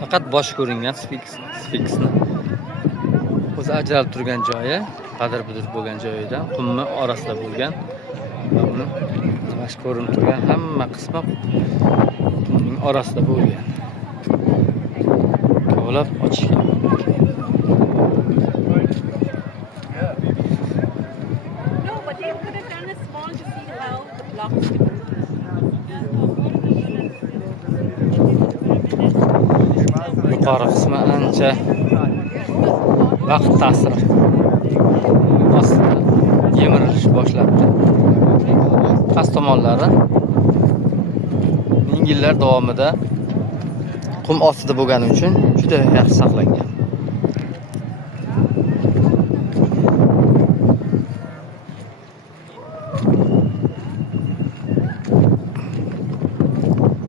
Faqat bosh ko'ringan sfinksni. O'zi ajralib turgan joyi, qadir-budur bo'lgan joyidan qumni orasida bo'lgan va uni bosh ko'rinib turgan hamma qismi qumning orasida bo'lgan. Kovlab ochishgan. Yuqori qismi ancha vaqt ta'siri ostida yemirilish boshlabdi. Past tomonlari ming yillar davomida qum ostida bo'lgani uchun juda yaxshi saqlangan.